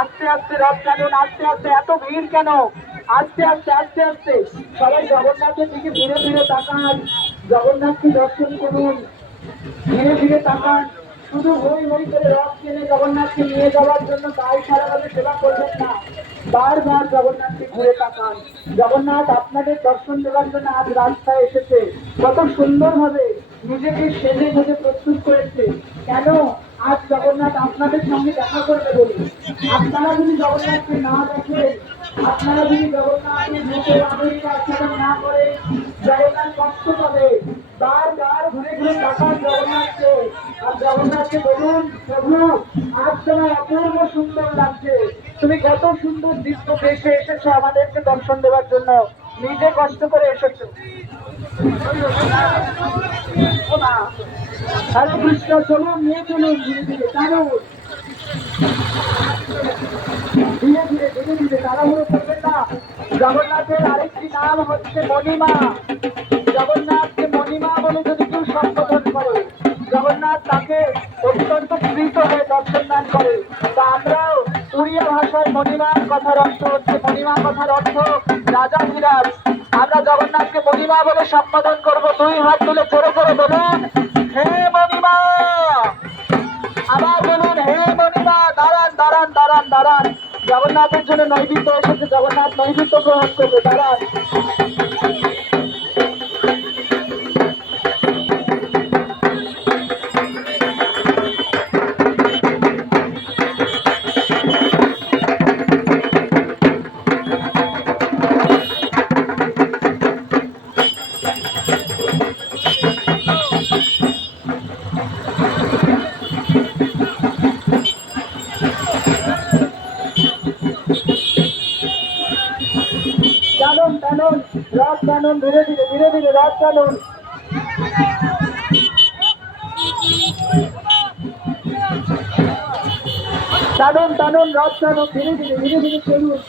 আস্তে আস্তে রথ টানুন, আস্তে আস্তে, এত ভিড় কেন? আস্তে আস্তে আস্তে আস্তে সবাই জগন্নাথের দিকে ধীরে ধীরে তাকান, জগন্নাথকে দর্শন করুন, ধীরে ধীরে তাকান। শুধু হই হই করে রথ টেনে জগন্নাথকে নিয়ে যাওয়ার জন্য তাই সারাভাবে সেবা করবেন না, বারবার জগন্নাথকে ঘুরে তাকান। জগন্নাথ আপনাদের দর্শন দেওয়ার জন্য আজ রাস্তায় এসেছে, কত সুন্দরভাবে নিজেকে সেজে গুজে প্রস্তুত করেছে। কেন? আজ জগন্নাথ আপনাদের সঙ্গে দেখা করবে বলুন। আপনারা যদি জগন্নাথকে না দেখেন, আপনারা যদি জগন্নাথের রূপের আদরিকা আচরণ না করে, জগন্নাথ কষ্ট পাবে। বারবার ঘুরে ঘুরে তাকান জগন্নাথকে, আর জগন্নাথকে বলুন, প্রভু আজ তোমার অপূর্ব সুন্দর লাগছে, তুমি কত সুন্দর দৃশ্য দেশে এসেছো আমাদেরকে দর্শন দেওয়ার জন্য, নিজে কষ্ট করে এসেছো। হরে কৃষ্ণ, চলুন, নিয়ে চলুন, ধীরে ধীরে টানুন, ধীরে ধীরে ধীরে ধীরে, তাড়াহুড়ো করবেন না। জগন্নাথের আরেকটি নাম হচ্ছে মণিমা। জগন্নাথকে মণিমা বলে যদি কেউ সম্বোধন করে, জগন্নাথ তাকে অত্যন্ত প্রীত হয়ে দর্শন দান করে। তা আমরাও উড়িয়া ভাষায় মণিমার কথার অর্থ হচ্ছে, মণিমা কথার অর্থ রাজা বিরাজ। আমরা জগন্নাথকে মণিমা বলে সম্বোধন করবো। দুই হাত তুলে জোরে জোরে বলুন, হে মণিমা। আবার বলুন, হে মণিমা। দাঁড়ান দাঁড়ান দাঁড়ান দাঁড়ান, জগন্নাথের জন্য নৈবেদ্য এসেছে, জগন্নাথ নৈবেদ্য গ্রহণ করবে, দাঁড়ান। টানুন টানুন রথ টানুন, ধীরে ধীরে ধীরে ধীরে রথ টানুন। টানুন টানুন রথ টানুন, ধীরে ধীরে ধীরে ধীরে চলুন।